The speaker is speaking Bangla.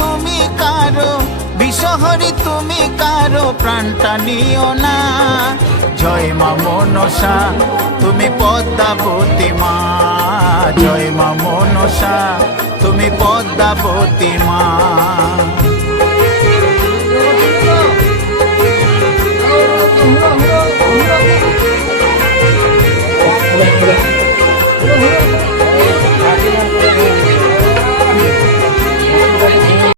তুমি কারো, বিষহরি তুমি কারো প্রাণটা নিও না। জয় মা মনসা তুমি পদ্মাবতী মা, জয় মা মনসা তুমি পদ্মাবতী মা।